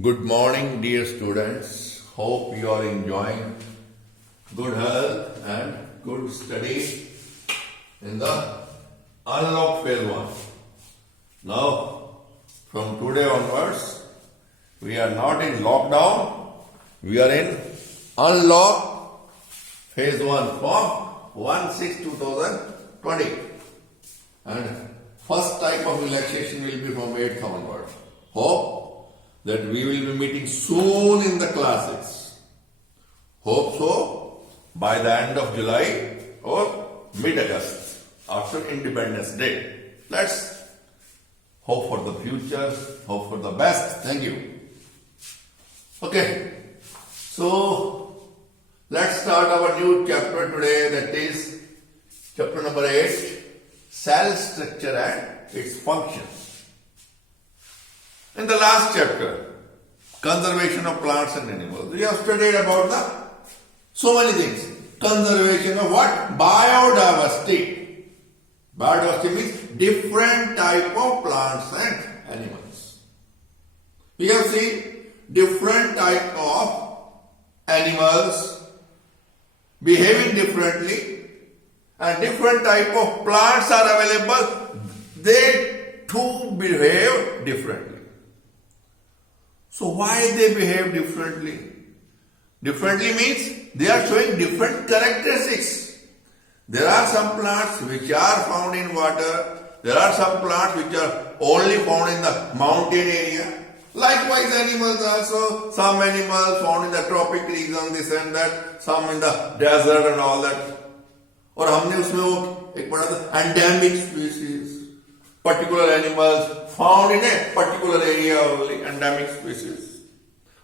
Good morning, dear students. Hope you are enjoying good health and good study in the unlock phase 1. Now, from today onwards, we are not in lockdown, we are in unlock phase 1 from 1/6/2020. And first type of relaxation will be from 8th onwards. Hope that we will be meeting soon in the classes. Hope so by the end of July or mid-August after Independence Day. Let's hope for the future, hope for the best. Thank you. Okay, so let's start our new chapter today, that is chapter number 8, cell structure and its functions. In the last chapter, conservation of plants and animals, we have studied about so many things. Conservation of what? Biodiversity. Biodiversity means different type of plants and animals. We have seen different type of animals behaving differently and different type of plants are available. They too behave differently. So why they behave differently? Differently means they are showing different characteristics. There are some plants which are found in water. There are some plants which are only found in the mountain area. Likewise animals also. Some animals found in the tropic region, this and that. Some in the desert and all that. और हमने उसमें वो एक पढ़ा था endemic species. Particular animals found in a particular area only, endemic species.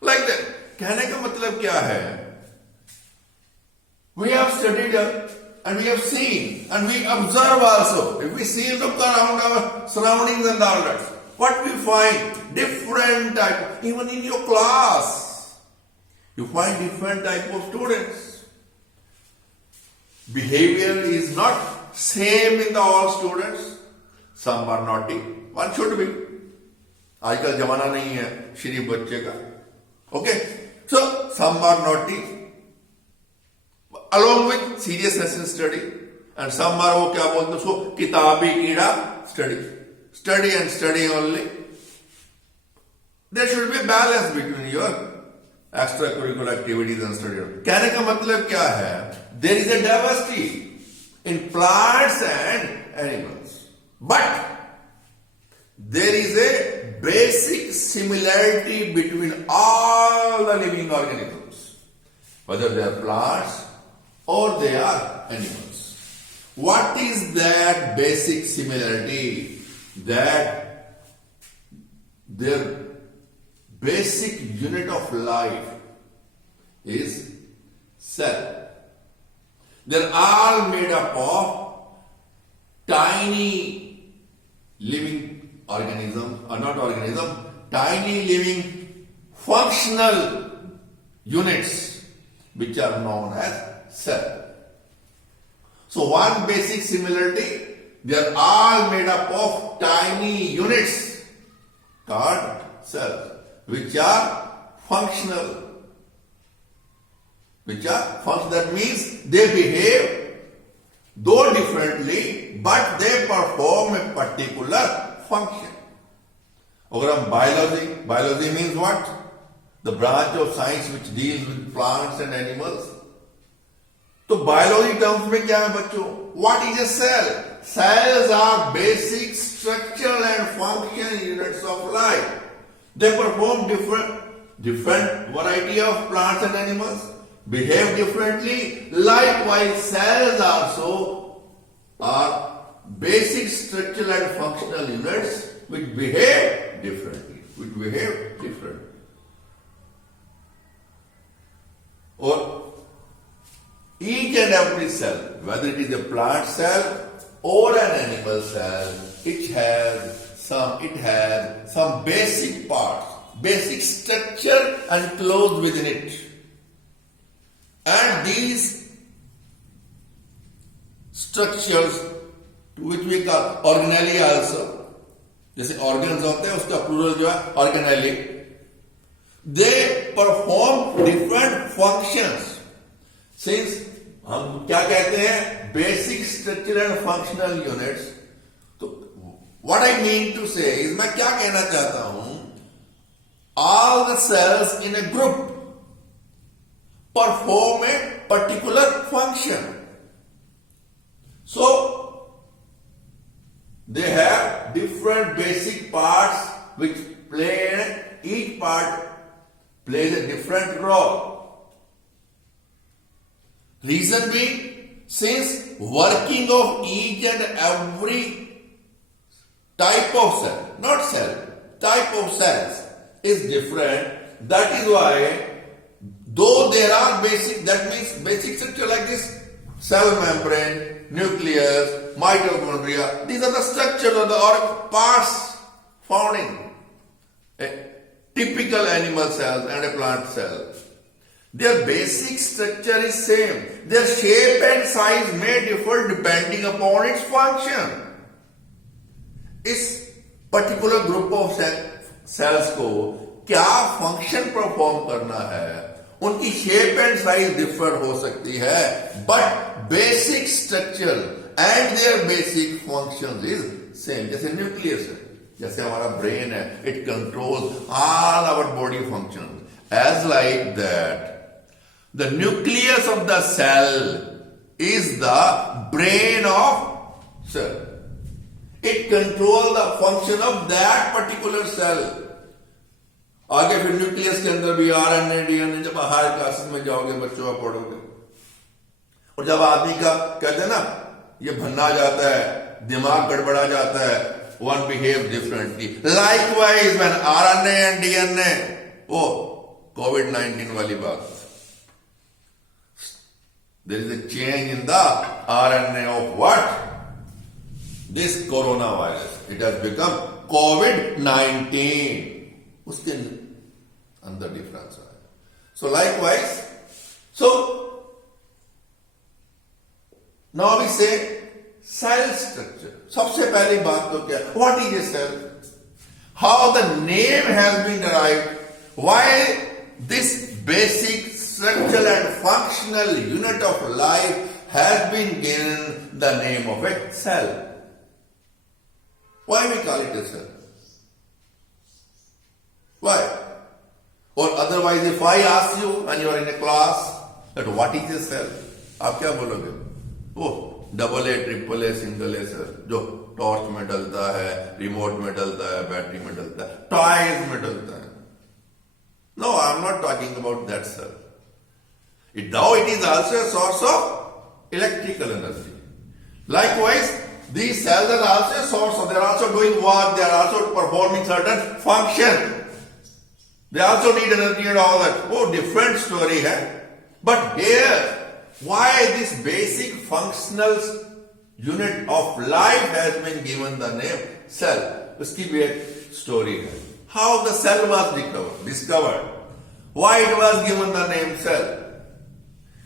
Like that. कहने का मतलब क्या है? We have studied and we have seen and we observe also. If we see, look around our surroundings and all that, what we find? Different type. Even in your class, you find different type of students. Behavior is not same in the all students. Some are naughty. One should be. आजकल जमाना नहीं है शरीफ बच्चे का. Okay. So some are naughty along with seriousness in study, and some are वो क्या बोलते हैं उसको किताबी कीड़ा study and study only. There should be balance between your extracurricular activities and study. कहने का मतलब क्या है? There is a diversity in plants and animals. But there is a basic similarity between all the living organisms, whether they are plants or they are animals. What is that basic similarity? That their basic unit of life is cell. They're all made up of tiny living organism, or not organism, tiny living functional units which are known as cell. So one basic similarity, they are all made up of tiny units called cells, which are functional. That means they behave though differently, but they perform a particular function. अगर हम biology means what? The branch of science which deals with plants and animals. तो biology terms में क्या है बच्चों? What is a cell? Cells are basic structural and function units of life. They perform different variety of plants and animals, behave differently. Likewise, cells also are basic structural and functional units which behave differently. Or each and every cell, whether it is a plant cell or an animal cell, it has some basic parts, basic structure enclosed within it. And these structures, which we call organelle also, जैसे organs होते हैं उसका plural जो है organelle, they perform different functions. Since हम क्या कहते हैं, basic structural and functional units, तो what I mean to say is, मैं क्या कहना चाहता हूं, all the cells in a group perform a particular function. So they have different basic parts which play, each part plays a different role. Reason being, since working of each and every type of cell, not cell, type of cells is different. That is why, though there are basic, that means basic structure like this, cell membrane, nucleus, mitochondria, these are the structures of the or parts found in a typical animal cell and a plant cell. Their basic structure is same. Their shape and size may differ depending upon its function. इस particular group of cells को क्या function perform करना है, उनकी shape and size differ हो सकती है, but basic structure and their basic functions is same. जैसे nucleus है, जैसे हमारा brain है, it controls all our body functions. As like that, the nucleus of the cell is the brain of cell. It controls the function of that particular cell. आगे फिर nucleus के अंदर भी आरएनए, डीएनए, जब higher classes में जाओगे बच्चों आप पढ़ोगे, और जब आदमी का कहते हैं ना, ये भन्ना जाता है, दिमाग गड़बड़ा जाता है, one behaves differently. Likewise, when RNA and DNA, COVID-19 वाली बात, there is a change in the RNA of what? This coronavirus. It has become COVID-19. उसके अंदर डिफरेंस है. So likewise, so now we say cell structure. सबसे पहली बात तो क्या? What is a cell? How the name has been derived? Why this basic structural and functional unit of life has been given the name of a cell? Why we call it a cell? Why? Or otherwise, if I ask you when you are in a class that what is a cell, आप क्या बोलोगे? Double A, triple A, single A cell, जो torch में डलता है, remote में डलता है, बैटरी में डलता है, टॉयज में डलता है. No, I am not talking about that cell. Though it is also a source of electrical energy. Likewise, these cells are also a source of, they are also doing work, they are also performing certain function. They also need energy and all that. Different story hai. But here, why this basic functional unit of life has been given the name cell? Uski bhi ek story hai. How the cell was discovered. Why it was given the name cell?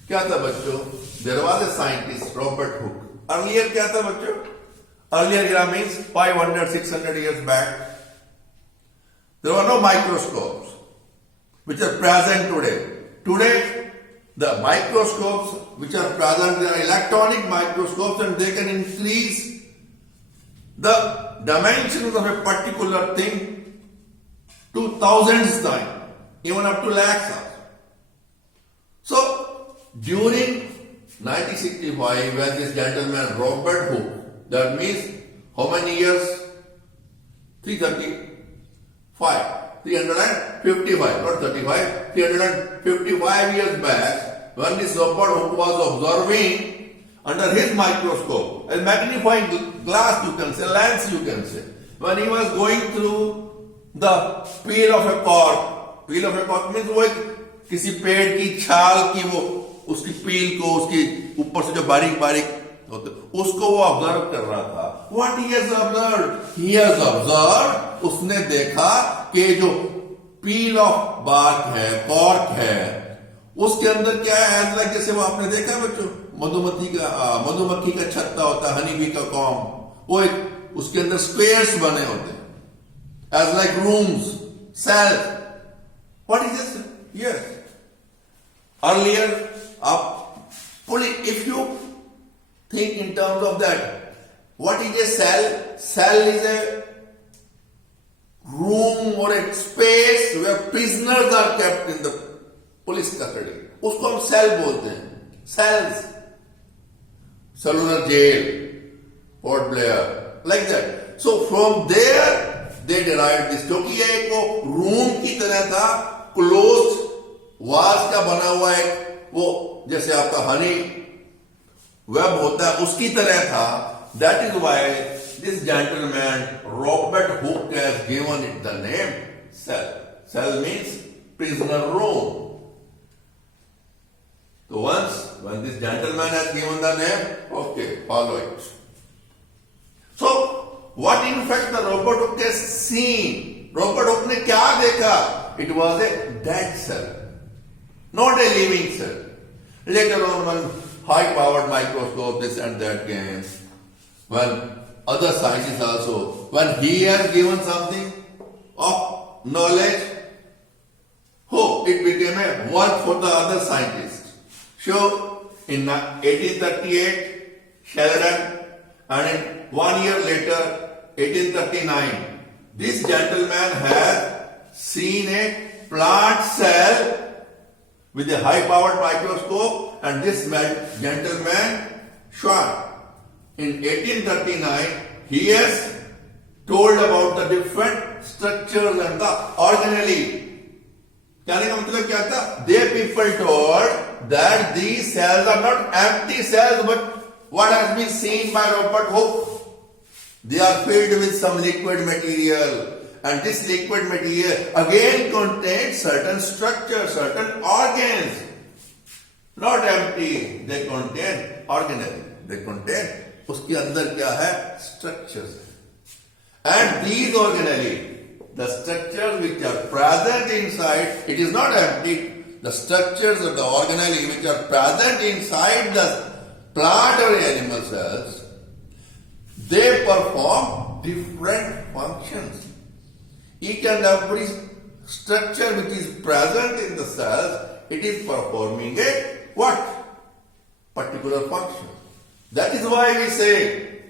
क्या था बच्चों? There was a scientist, Robert Hooke. Earlier क्या था बच्चों? Earlier era means 500, 600 years back. There were no microscopes which are present today. Today, the microscopes which are present, they are electronic microscopes, and they can increase the dimensions of a particular thing to thousands times, even up to lakhs of. So, during 1965, when this gentleman Robert Hooke, that means how many years? 355, not 35, 355 years back, when this Robert Hooke was observing under his microscope, a magnifying glass you can say, lens you can say, when he was going through the peel of a cork means वो एक किसी पेड़ की छाल की वो उसकी पील को उसकी ऊपर से जो बारीक बारीक होते उसको वो ऑब्जर्व कर रहा था. What he has observed? He has observed, उसने देखा कि जो पील ऑफ बार्क है, कॉर्क है, उसके अंदर क्या है, एज लाइक जैसे वो आपने देखा बच्चों, मधुमक्खी का छत्ता होता है, हनी बी का कॉम, वो एक उसके अंदर स्क्वेयर्स बने होते हैं, as like rooms, cell. What is this? Yes. Earlier, if you think in terms of that, what is a cell? Cell is a room or a space where prisoners are kept in the police custody. उसको हम cell बोलते हैं. Cells. Cellular jail, Port Blair, like that. So from there they derived this. क्योंकि ये एक वो room की तरह था, क्लोज्ड वाल्स का बना हुआ एक वो जैसे आपका हनी वेब होता है उसकी तरह था. That is why this gentleman Robert Hooke has given it the name cell. Cell means prisoner room. So once when this gentleman has given the name, okay, follow it. So what in fact the Robert Hooke has seen? Robert Hooke ने क्या देखा? It was a dead cell, not a living cell. Later on, when high-powered microscope, this and that came, when other scientists also, when he has given something of knowledge, it became a work for the other scientists. So, in 1838, Sheridan, and in 1 year later, 1839, this gentleman has seen a plant cell with a high-powered microscope, and this gentleman, Schwann, in 1839, he has told about the different structures and the organelle. कहने का मतलब क्या था? They people told that these cells are not empty cells, but what has been seen by Robert Hooke, they are filled with some liquid material, and this liquid material again contains certain structures, certain organs. Not empty, they contain organelle. They contain, उसके अंदर क्या है? Structures. And these organelle, the structures which are present inside, it is not empty. The structures of the organelle which are present inside the plant or animal cells, they perform different functions. Each and every structure which is present in the cells, it is performing a what? Particular function. That is why we say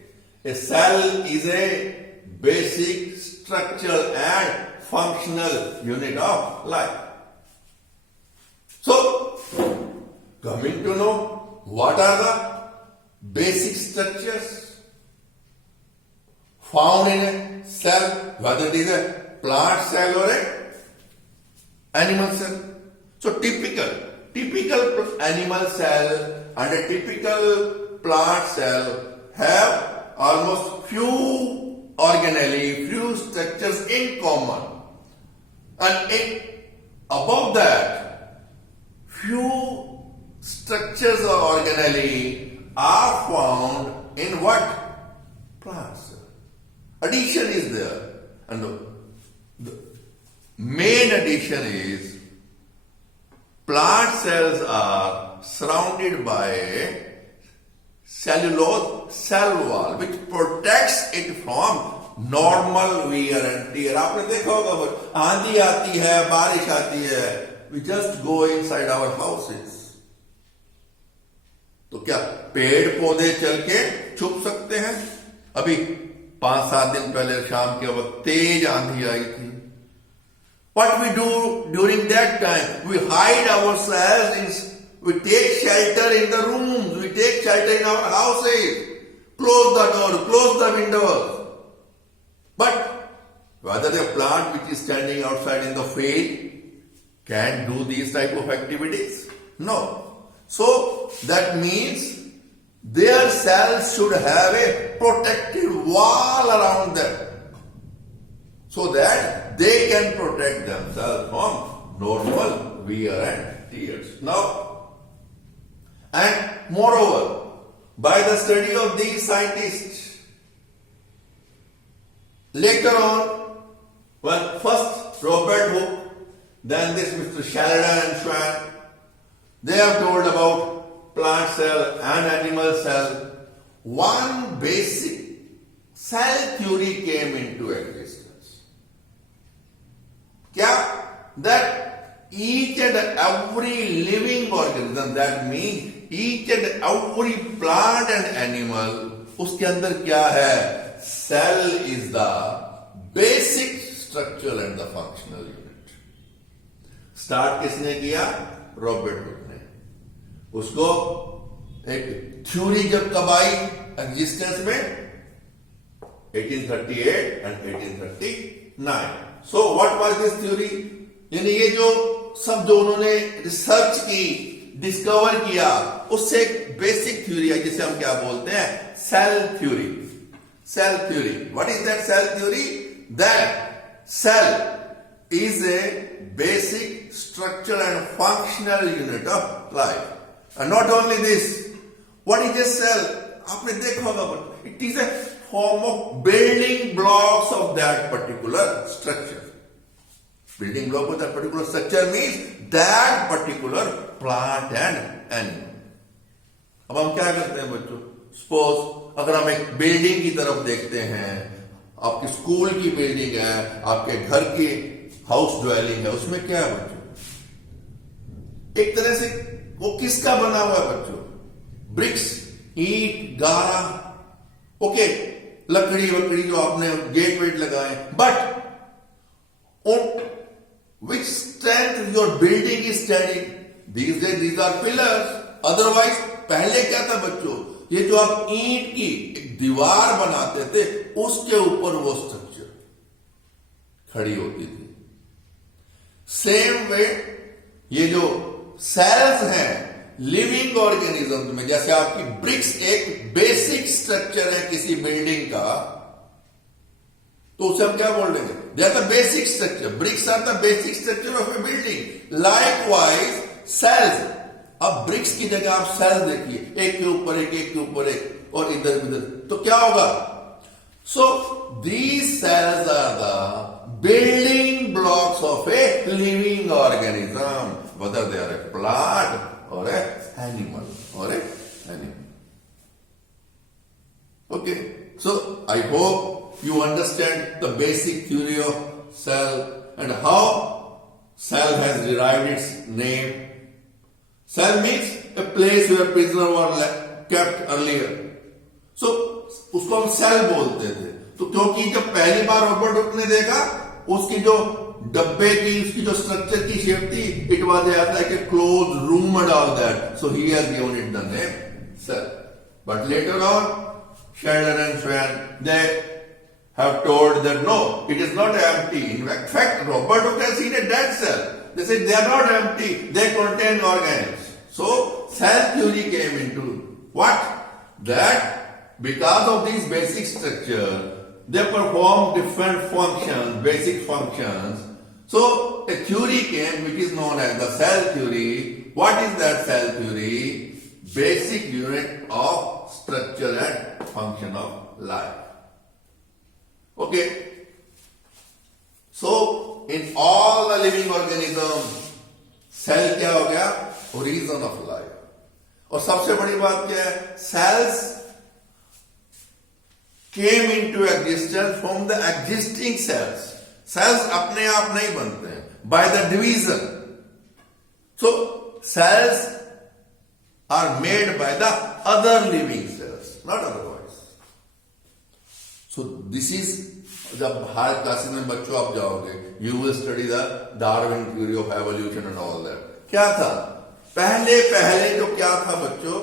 a cell is a basic structural and functional unit of life. So, coming to know what are the basic structures found in a cell, whether it is a plant cell or a animal cell. So, typical animal cell and a typical plant cell have almost few organelle, few structures in common, and above that, few structures or organelle are found in what? Plant cell. Addition is there, and the main addition is plant cells are surrounded by a cellulose cell wall which protects it from normal wear and tear. आपने देखा होगा आंधी आती है, बारिश आती है, we just go inside our houses. तो क्या पेड़ पौधे चल के छुप सकते हैं? अभी 5-7 दिन पहले शाम के वक्त तेज आंधी आई थी. What we do during that time? We hide ourselves we take shelter in the rooms, we take shelter in our houses, close the door, close the windows. But whether the plant which is standing outside in the field can do these type of activities? No. So that means their cells should have a protective wall around them so that they can protect themselves from normal wear and tears. Now, and moreover, by the study of these scientists, later on, when first Robert Hooke, then this Mr. Sheridan and Schwann, they have told about plant cell and animal cell. One basic cell theory came into existence. That each and every living organism, that means each and every plant and animal, उसके अंदर क्या है? Cell is the basic structural and the functional unit. Start किसने किया? Robert Hooke ने. उसको एक theory जब कब आई एग्जिस्टेंस में? 1838 and 1839. So what was this theory? यानी ये जो सब जो उन्होंने रिसर्च की, डिस्कवर किया, उससे एक बेसिक थ्योरी है जिसे हम क्या बोलते हैं? Cell theory. Cell theory. What is that cell theory? That cell is a basic structural and functional unit of life. And not only this, what is a cell? आपने देखा होगा, it is a form of building blocks of that particular structure. Building block of that particular structure means that particular plant and animal. अब हम क्या करते हैं बच्चों? Suppose अगर हम एक बिल्डिंग की तरफ देखते हैं, आपकी स्कूल की बिल्डिंग है, आपके घर की हाउस ड्वेलिंग है, उसमें क्या है बच्चों? एक तरह से वो किसका बना हुआ है बच्चों? ब्रिक्स, ईंट, गारा, ओके, लकड़ी वकड़ी जो आपने गेट वेट लगाए, but which strength your building is standing? These days these are pillars. Otherwise पहले क्या था बच्चों? ये जो आप ईंट की एक दीवार बनाते थे, उसके ऊपर वो स्ट्रक्चर खड़ी होती थी. सेम वे ये जो सेल्स हैं लिविंग ऑर्गेनिज्म में, जैसे आपकी ब्रिक्स एक बेसिक स्ट्रक्चर है किसी बिल्डिंग का, तो उसे हम क्या बोल देंगे? They are the basic structure. Bricks are the basic structure of a building. Likewise cells. अब ब्रिक्स की जगह आप सेल्स देखिए, एक के ऊपर एक, एक के ऊपर एक, और इधर उधर, तो क्या होगा? So these cells are the building blocks of a living organism, whether they are a plant or a animal or a animal. Okay, so I hope you understand the basic theory of cell and how cell has derived its name. Cell means a place where prisoner were kept earlier. So उसको हम cell बोलते थे. तो क्योंकि जब पहली बार Robert Hooke ने देखा, उसकी जो डब्बे की, उसकी जो स्ट्रक्चर की शेप थी, it was like a close room and all that. So he has given it the name cell. But later on Sheldon and Swan, they have told that no, it is not empty. In fact, Robert Hooke has seen a dead cell. They said they are not empty, they contain organisms. So, cell theory came into what? That because of these basic structure, they perform different functions, basic functions. So, a theory came which is known as the cell theory. What is that cell theory? Basic unit of structure and function of life. Okay. So in all the living organisms, cell क्या हो गया? Origin of life. और सबसे बड़ी बात क्या है? Cells came into existence from the existing cells. Cells अपने आप नहीं बनते हैं, by the division. So cells are made by the other living cells, not otherwise. So this is, जब हायर क्लासेस में बच्चों आप जाओगे, you will study the Darwin theory of evolution and all that. क्या था? पहले जो क्या था बच्चों,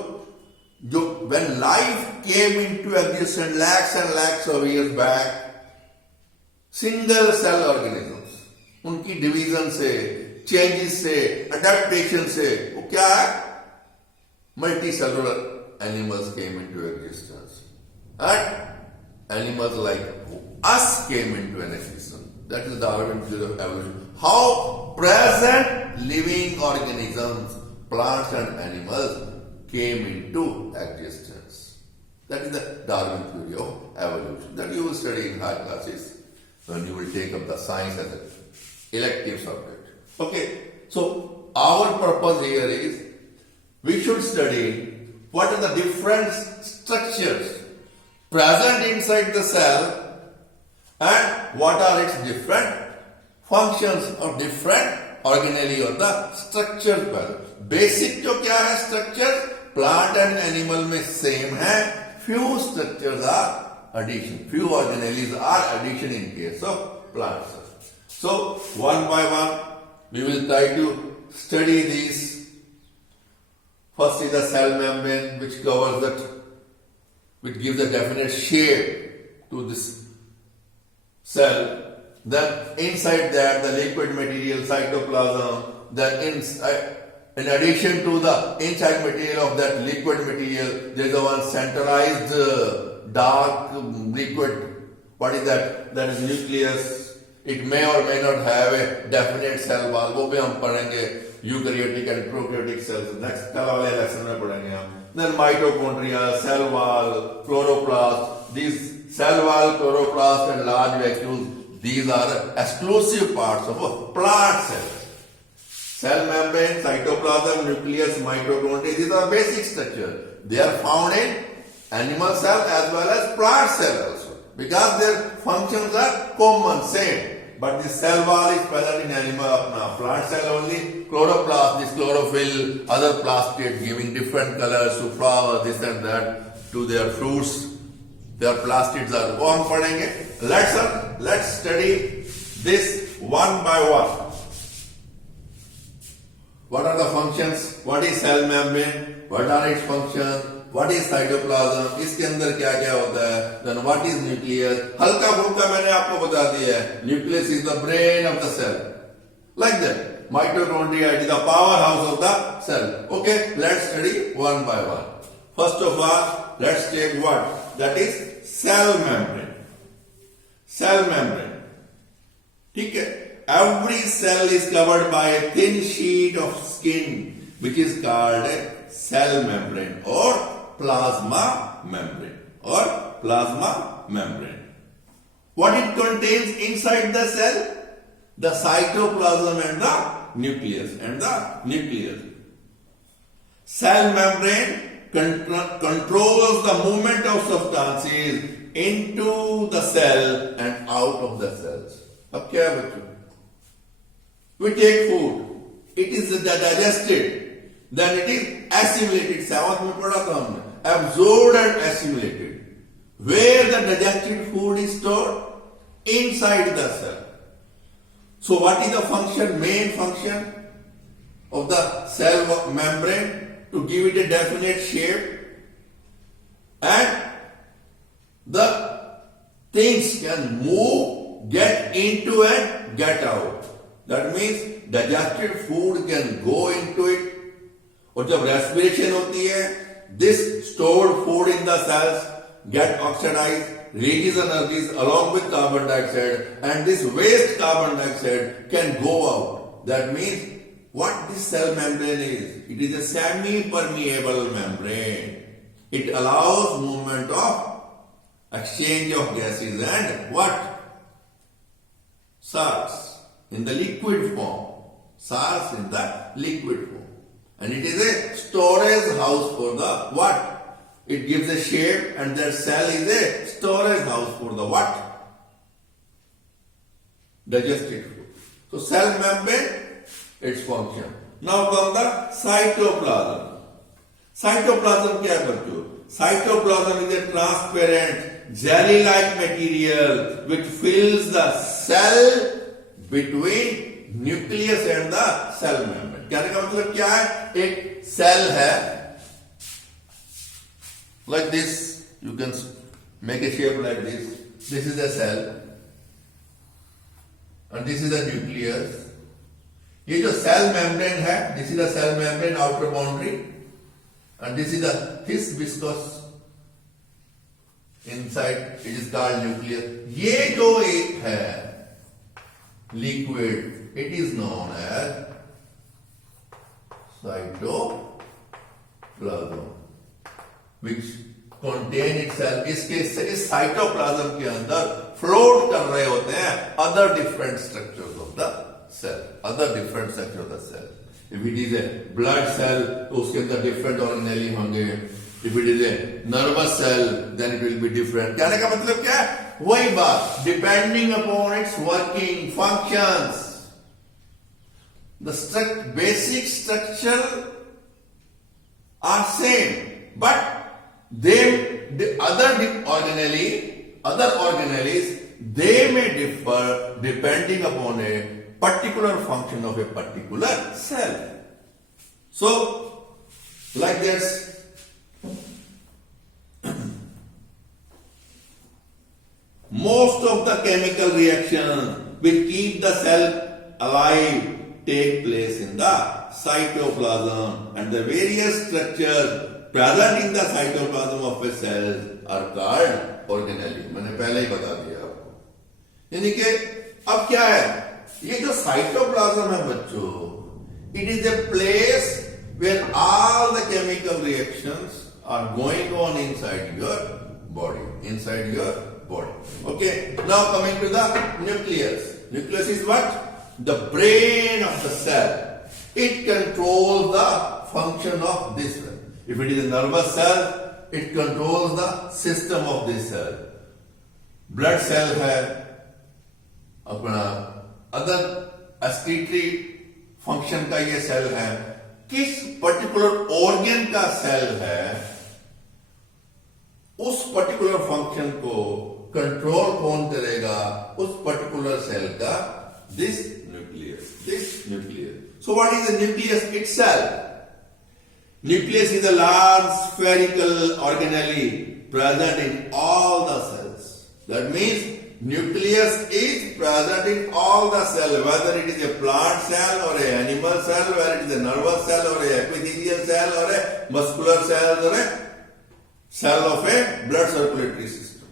जो when life came into existence lakhs and lakhs of years back, single cell organisms, उनकी डिवीजन से, चेंजेस से, अडेप्टेशन से, वो क्या है? Multicellular animals came into existence. And animals like us came into an existence. That is the Darwin theory of evolution. How present living organisms, plants and animals came into existence. That is the Darwin theory of evolution. That you will study in higher classes when you will take up the science as an elective subject. Okay, so our purpose here is we should study what are the different structures present inside the cell and what are its different functions or different organelle और the structure पर। Basic तो क्या है structure, plant and animal में same है, few structures are addition, few organelles are addition in case of plants. So one by one we will try to study these. First is the cell membrane, which covers that, which gives a definite shape to this cell. Then inside that the liquid material cytoplasm. Then in addition to the inside material of that liquid material, there is a one centralized dark liquid. What is that? That is nucleus. It may or may not have a definite cell wall. वो भी हम पढ़ेंगे eukaryotic and prokaryotic cells next कल वाले lesson में पढ़ेंगे हम. Then mitochondria, cell wall, chloroplast. These cell wall, chloroplast and large vacuoles, these are exclusive parts of a plant cell. Cell membrane, cytoplasm, nucleus, mitochondria, these are basic structure. They are found in animal cell as well as plant cell also, because their functions are common, same. But the cell wall is present in animal, plant cell only. Chloroplast, this chlorophyll, other plastids giving different colors to flowers, this and that, to their fruits. Their plastids are. वो हम पढ़ेंगे. Let's study this one by one. What are the functions? What is cell membrane? What are its functions? What is cytoplasm? इसके अंदर क्या क्या होता है? Then what is nucleus? हल्का फुल्का मैंने आपको बता दिया है. Nucleus is the brain of the cell. Like that. Mitochondria is the powerhouse of the cell. Okay, let's study one by one. First of all, let's take what? That is cell membrane. Cell membrane. ठीक है? Every cell is covered by a thin sheet of skin, which is called a cell membrane or plasma membrane or plasma membrane. What it contains inside the cell? The cytoplasm and the nucleus. Cell membrane controls the movement of substances into the cell and out of the cells. अब क्या है बच्चों? We take food, it is digested, then it is assimilated. Seventh में पढ़ा था हमने. Absorbed and assimilated. Where the digested food is stored? Inside the cell. So what is the function, main function of the cell membrane? To give it a definite shape, and the things can move, get into and get out. That means digested food can go into it. और जब respiration होती है, this stored food in the cells get oxidized, releases energies along with carbon dioxide, and this waste carbon dioxide can go out. That means what this cell membrane is? It is a semi-permeable membrane. It allows movement of exchange of gases and what? Salts in the liquid form. Salts in the liquid form. And it is a storage house for the what? It gives a shape, and that cell is a storage house for the what? Digested food. So cell membrane, its function. Now come the cytoplasm. Cytoplasm क्या करते हो? Cytoplasm is a transparent jelly-like material which fills the cell between nucleus and the cell membrane. कहने का मतलब क्या है? एक cell है, like this, you can make a shape like this. This is a cell and this is a nucleus. ये जो cell membrane है, this is a cell membrane outer boundary, and this is a his viscous inside, it is called nucleus. ये जो एक है liquid, it is known as cytoplasm, which contain itself. इस cytoplasm के अंदर फ्लोट कर रहे होते हैं other different structures of the cell. If it is a blood cell, तो उसके अंदर different organelle होंगे. If it is a nervous cell, then it will be different. कहने का मतलब क्या है? वही बात, depending upon its working functions. the basic structure are same, but the other organelles, they may differ depending upon a particular function of a particular cell. So, like this, most of the chemical reactions which keep the cell alive take place in the cytoplasm, and the various structures present in the cytoplasm of a cell are called organelles. मैंने पहले ही बता दिया आपको. यानी कि अब क्या है, ये जो साइटोप्लाज्म है बच्चों, it is a place where all the chemical reactions are going on inside your body. Okay, now coming to the nucleus. Nucleus is what? The brain of the cell. It controls the function of this cell. If it is a nervous cell, it controls the system of this cell. Blood cell है, अपना other excretory function का ये cell है. किस particular organ का cell है, उस particular function को कंट्रोल कौन करेगा, उस पर्टिकुलर सेल का this nucleus. So what is the nucleus itself? Nucleus is a large spherical organelle present in all the cells. That means nucleus is present in all the cells, whether it is a plant cell or an animal cell, whether it is a nervous cell or a epithelial cell or a muscular cell or a cell of a blood circulatory system.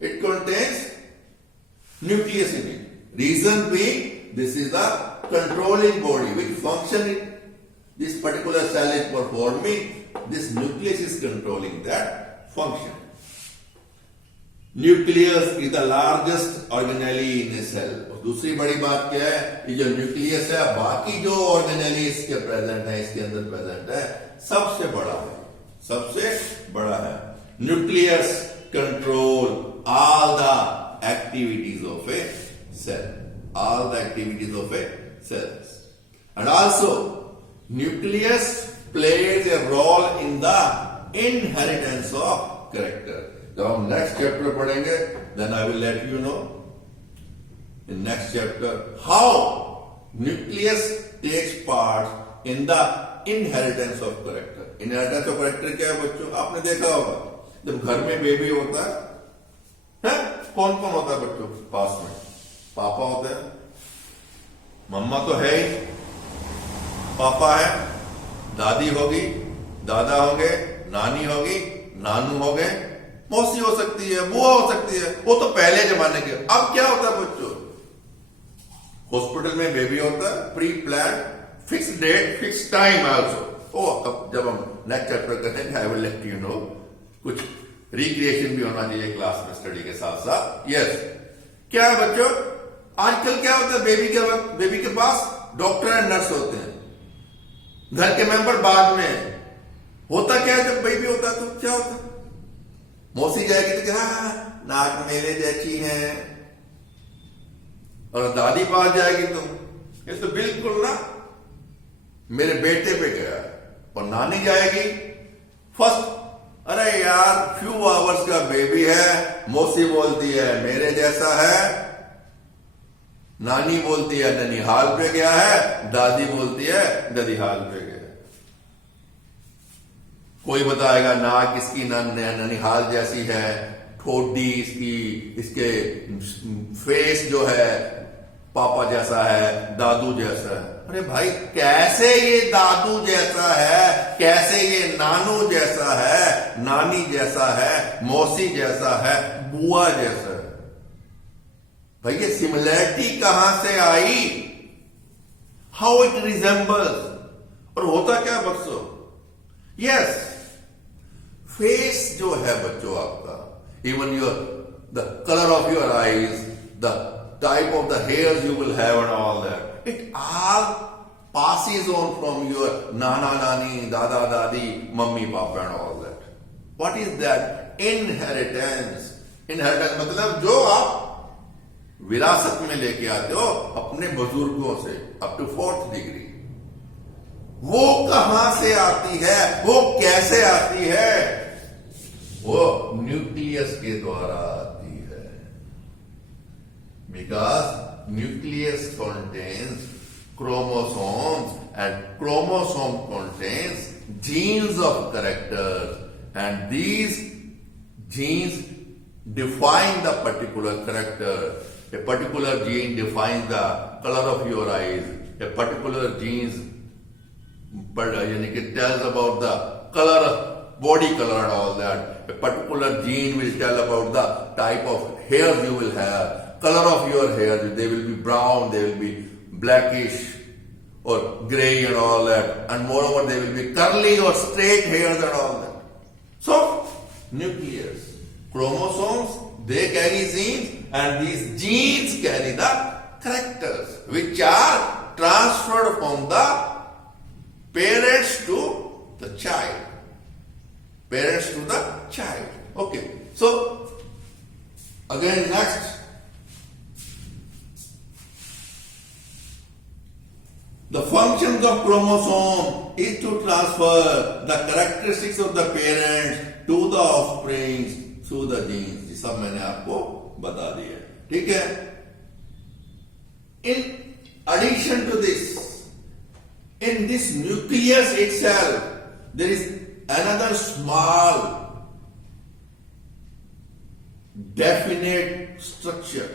It contains nucleus in it. Reason being, this is the controlling body, which function this particular cell is performing. This nucleus is controlling that function. Nucleus is the largest organelle in a cell. और दूसरी बड़ी बात क्या है, ये जो nucleus है, बाकी जो ऑर्गेनेल इसके प्रेजेंट है, इसके अंदर प्रेजेंट है, सबसे बड़ा है. Nucleus control all the activities of a cell. And also, nucleus plays a role in the inheritance of character. जब हम नेक्स्ट चैप्टर पढ़ेंगे, then I will let you know in next chapter how nucleus takes part in the inheritance of character. Inheritance of character क्या है बच्चों? आपने देखा होगा, जब घर में बेबी होता है, कौन कौन होता है बच्चों पास में? पापा होते हैं, मम्मा तो है ही, पापा है, दादी होगी, दादा होंगे, नानी होगी, नानू हो गए, मौसी हो सकती है, बुआ हो सकती है. वो तो पहले जमाने के. अब क्या होता है बच्चों? हॉस्पिटल में बेबी होता है, pre plan, fix date, fix time also. अब जब हम नेक्स्ट चैप्टर करेंगे, I will let you know. कुछ रिक्रिएशन भी होना चाहिए क्लास में स्टडी के साथ साथ. यस, क्या है बच्चों, आजकल क्या होता है, बेबी के पास डॉक्टर एंड नर्स होते हैं, घर के मेंबर बाद में. होता क्या है जब बेबी होता है तो क्या होता है, मौसी जाएगी तो क्या, नाक मेरे जैसी है, और दादी पास जाएगी तो ये तो बिल्कुल ना मेरे बेटे पे गया. और नानी जाएगी फर्स्ट, अरे यार फ्यू आवर्स का बेबी है, मौसी बोलती है मेरे जैसा है, नानी बोलती है ननिहाल पे गया है, दादी बोलती है ददीहाल पे गया है. कोई बताएगा नाक इसकी ननिहाल जैसी है, ठोडी इसके फेस जो है पापा जैसा है, दादू जैसा है. अरे भाई, कैसे ये दादू जैसा है, कैसे ये नानू जैसा है, नानी जैसा है, मौसी जैसा है, बुआ जैसा है? भाई ये सिमिलैरिटी कहां से आई? How it resembles. और होता क्या बच्चों? यस, फेस जो है बच्चों आपका, even the colour of your eyes, the type of the hairs you will have and all that, it all passes on from your nana nani, dada dadi, mummy papa and all that. What is that? Inheritance. Inheritance मतलब जो आप विरासत में लेके आते हो अपने बुजुर्गों से अप टू 4th डिग्री। वो कहां से आती है, वो कैसे आती है? वो न्यूक्लियस के द्वारा आती है। Because nucleus contains chromosomes and chromosome contains genes of characters, and these genes define the particular character. A particular gene defines the color of your eyes. A particular gene tells about the color, body color and all that. A particular gene will tell about the type of hairs you will have, color of your hair. They will be brown, they will be blackish or gray and all that. And moreover, they will be curly or straight hairs and all that. So, nucleus, chromosomes, they carry genes, and these genes carry the characters which are transferred from the parents to the child. Parents to the child. Okay. So, again next. The functions of chromosome is to transfer the characteristics of the parents to the offspring through the genes. ये सब मैंने आपको बता दिया, ठीक है? In addition to this, in this nucleus itself, there is another small definite structure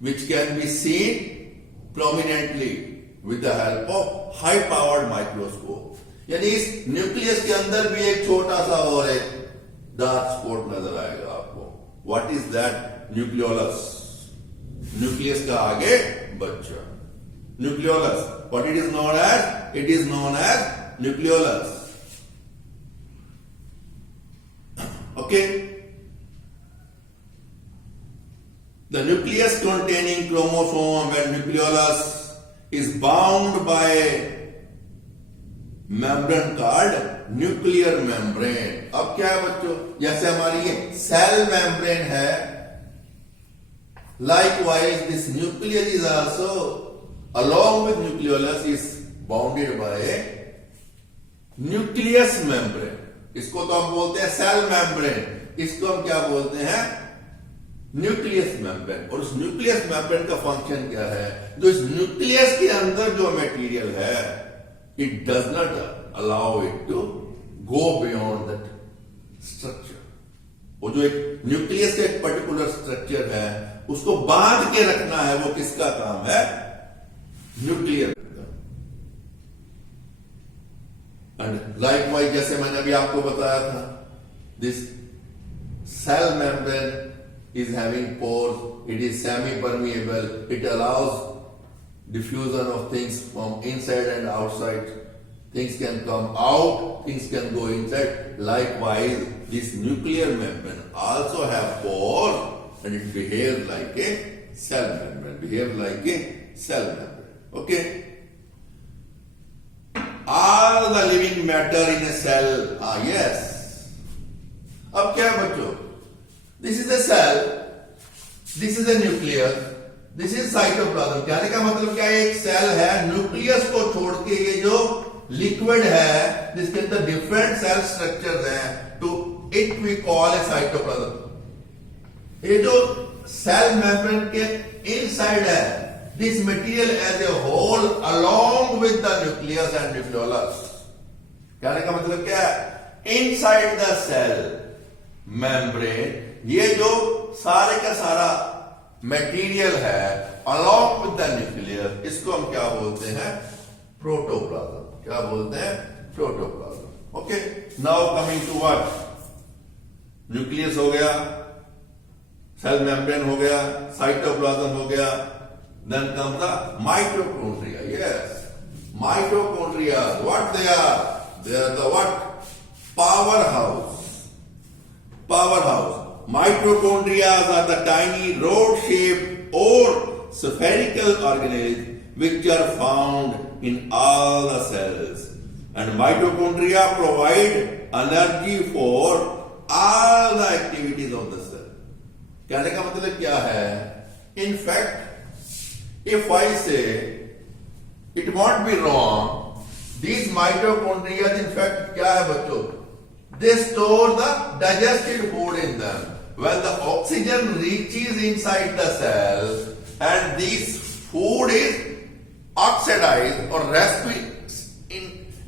which can be seen prominently with the help of high powered microscope. यानी इस न्यूक्लियस के अंदर भी एक छोटा सा और एक डार्क स्पॉट नजर आएगा आपको. What is that? Nucleolus. Nucleus का आगे बच्चा, nucleolus. What it is known as? It is known as nucleolus. Okay. The nucleus containing chromosome and nucleolus is bound by a membrane called nuclear membrane. अब क्या है बच्चों? जैसे हमारी ये सेल मेम्ब्रेन है, likewise this nucleus is also along with nucleolus is bounded by a nucleus membrane. इसको तो हम बोलते हैं सेल मेम्ब्रेन, इसको हम क्या बोलते हैं? Nucleus membrane. और उस न्यूक्लियस मेम्ब्रेन का फंक्शन क्या है? जो इस न्यूक्लियस के अंदर जो मटेरियल है, it does not allow it to go beyond that structure. वो जो एक न्यूक्लियस का एक पर्टिकुलर स्ट्रक्चर है, उसको बांध के रखना है. वो किसका काम है? न्यूक्लियर. एंड लाइकवाइज जैसे मैंने अभी आपको बताया था, this cell membrane is having pores, it is semi-permeable, it allows diffusion of things from inside and outside. Things can come out, things can go inside. Likewise, this nuclear membrane also have pores and it behaves like a cell membrane. Behaves like a cell membrane. Okay? All the living matter in a cell. Yes. अब क्या है बच्चों? This is a cell, this is a nucleus, this is cytoplasm. कहने का मतलब क्या है? एक सेल है, न्यूक्लियस को छोड़ के ये जो लिक्विड है जिसके अंदर डिफरेंट सेल स्ट्रक्चर्स हैं, तो it we call a cytoplasm. ये जो सेल मेम्ब्रेन के इनसाइड है, this material as a whole along with the nucleus and nucleolus. कहने का मतलब क्या है? इनसाइड द सेल मेम्ब्रेन ये जो सारे का सारा मटेरियल है अलॉन्ग विद द न्यूक्लियस, इसको हम क्या बोलते हैं? प्रोटोप्लाज्म. क्या बोलते हैं? Protoplasm. Okay. Now coming to what? Nucleus हो गया, सेल मेम्ब्रेन हो गया, साइटोप्लाज्म हो गया, then come the mitochondria. Yes, mitochondria. What they are? They are the what? Power house. Power house. Mitochondria are the tiny rod-shaped or spherical organelles which are found in all the cells. And mitochondria provide energy for all the activities of the cell. कहने का मतलब क्या है? In fact, if I say, it won't be wrong, these mitochondria in fact क्या है बच्चों? They store the digested food in them. When the oxygen reaches inside the cell and this food is oxidized or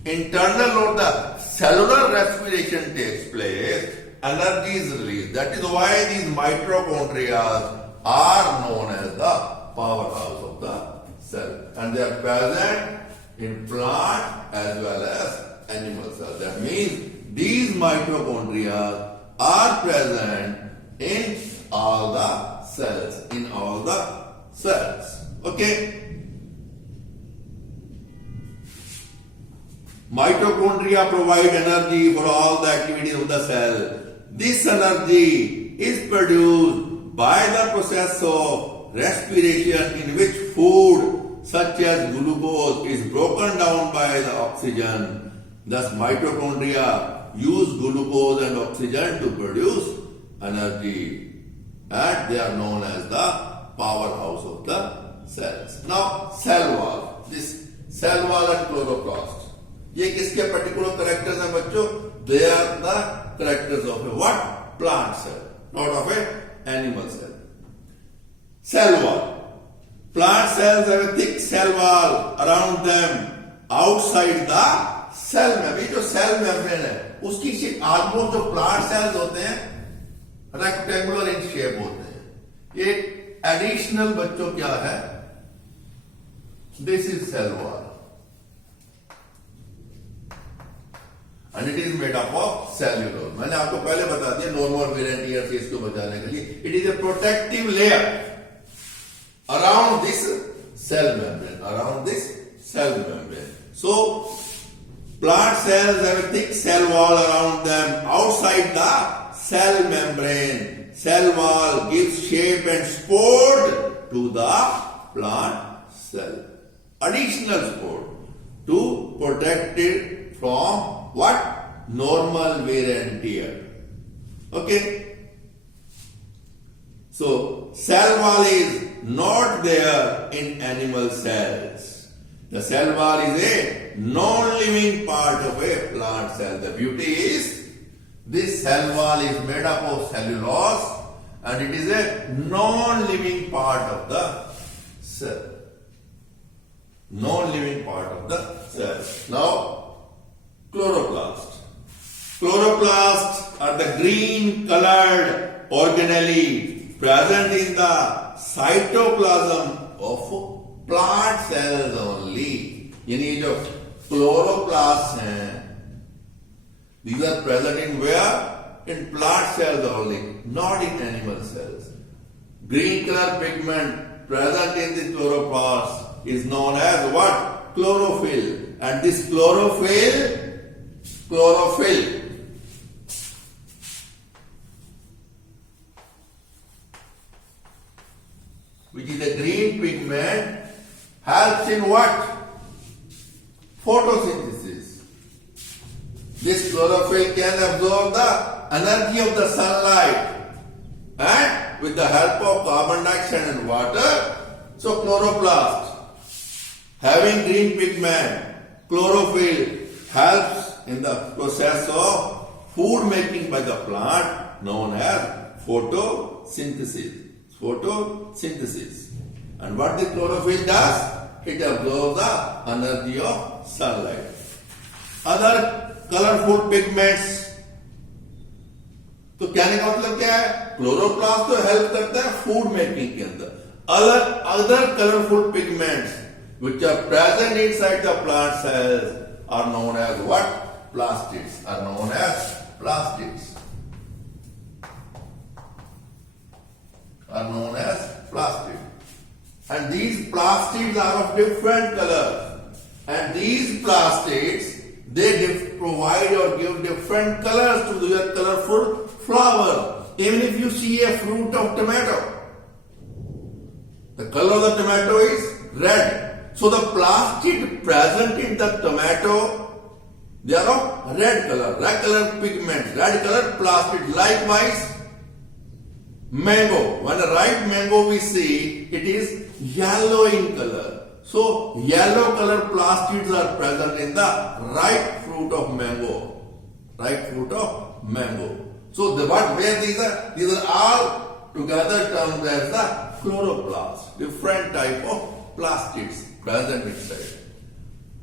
internal or the cellular respiration takes place, energy is released. That is why these mitochondria are known as the powerhouse of the cell, and they are present in plant as well as animal cells. That means these mitochondria are present in all the cells, Okay? Mitochondria provide energy for all the activities of the cell. This energy is produced by the process of respiration, in which food such as glucose is broken down by the oxygen. Thus mitochondria use glucose and oxygen to produce energy, and they are known as the powerhouse of the cells. Now cell wall, this cell wall and chloroplast, ये किसके particular characters हैं बच्चों? They are the characters of a what? Plant cell, not of a animal cell. Cell wall. Plant cells have a thick cell wall around them outside the cell membrane. जो cell membrane है उसकी shape almost जो plant cells होते हैं rectangular in shape होते हैं. ये additional बच्चों क्या है? This is cell wall and it is made up of cellulose. मैंने आपको पहले बता दिया नॉर्मल वेरिएंट ईयर से इसको बचाने के लिए. It is A protective layer around this cell membrane. So plant cells have a thick cell wall around them outside the cell membrane. Cell wall gives shape and support to the plant cell. Additional support to protect it from what? Normal wear and tear. Okay? So, cell wall is not there in animal cells. The cell wall is a non-living part of a plant cell. The beauty is, this cell wall is made up of cellulose and it is a non-living part of the cell. Non-living part of the cell. Now, chloroplast. Chloroplasts are the green colored organelle present in the cytoplasm of plant cells only. यानी ये जो chloroplasts हैं, these are present in where? In plant cells only, not in animal cells. Green color pigment present in the chloroplast is known as what? Chlorophyll. And this chlorophyll which is a green pigment helps in what? Photosynthesis. This chlorophyll can absorb the energy of the sunlight and with the help of carbon dioxide and water. So chloroplast having green pigment, chlorophyll helps in the process of food making by the plant known as photosynthesis. And what the chlorophyll does? It absorbs the energy of sunlight. Other colorful pigments. तो कहने का मतलब क्या है? Chloroplast तो help करता है food making के अंदर. Other colorful pigments which are present inside the plant cells are known as what? Plastids. And these plastids are of different colors. And these plastids, they provide or give different colors to the colorful flower. Even if you see a fruit of tomato, the color of the tomato is red. So the plastid present in the tomato, they are of red color pigments, red color plastid. Likewise, mango. When a ripe mango we see, it is yellow in color. So yellow color plastids are present in the ripe fruit of mango. Ripe fruit of mango. So where these are? These are all together termed as the chloroplast. Different type of plastids present inside.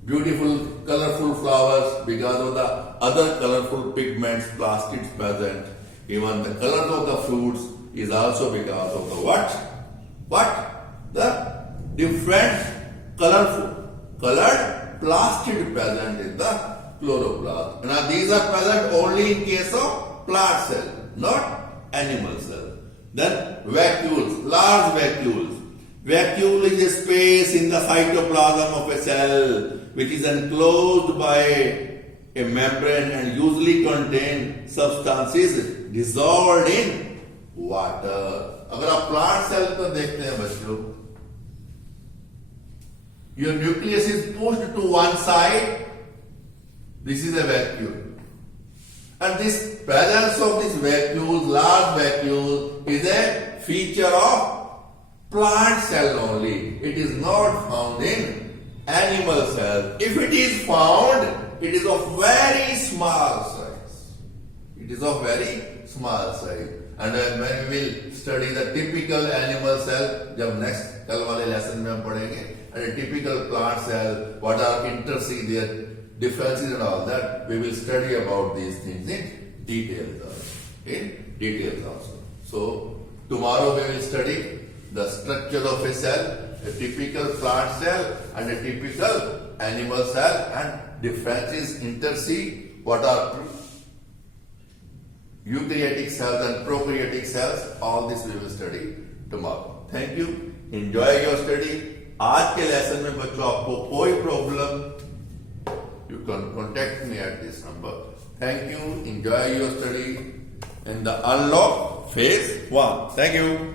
Beautiful colorful flowers because of the other colorful pigments, plastids present. Even the colors of the fruits is also because of the what? The different colored plastid present in the chloroplast. Now these are present only in case of plant cell, not animal cell. Then vacuoles, large vacuoles. Vacuole is a space in the cytoplasm of a cell which is enclosed by a membrane and usually contain substances dissolved in water. अगर आप plant cell को देखते हैं बच्चों, your nucleus is pushed to one side. This is a vacuole. And this presence of this vacuole, large vacuole, is a feature of plant cell only. It is not found in animal cell. If it is found, it is of very small size. It is of very small size. And when we will study the typical animal cell, जब next कल वाले lesson में हम पढ़ेंगे, and a typical plant cell, what are their differences and all that, we will study about these things in details also. So tomorrow we will study the structure of a cell, a typical plant cell and a typical animal cell, and differences interseed, what are eukaryotic cells and prokaryotic cells. All this we will study tomorrow. Thank you. Enjoy your study. आज के lesson में बच्चों आपको कोई problem, you can contact me at this number. Thank you. Enjoy your study in the unlock phase 1. Thank you.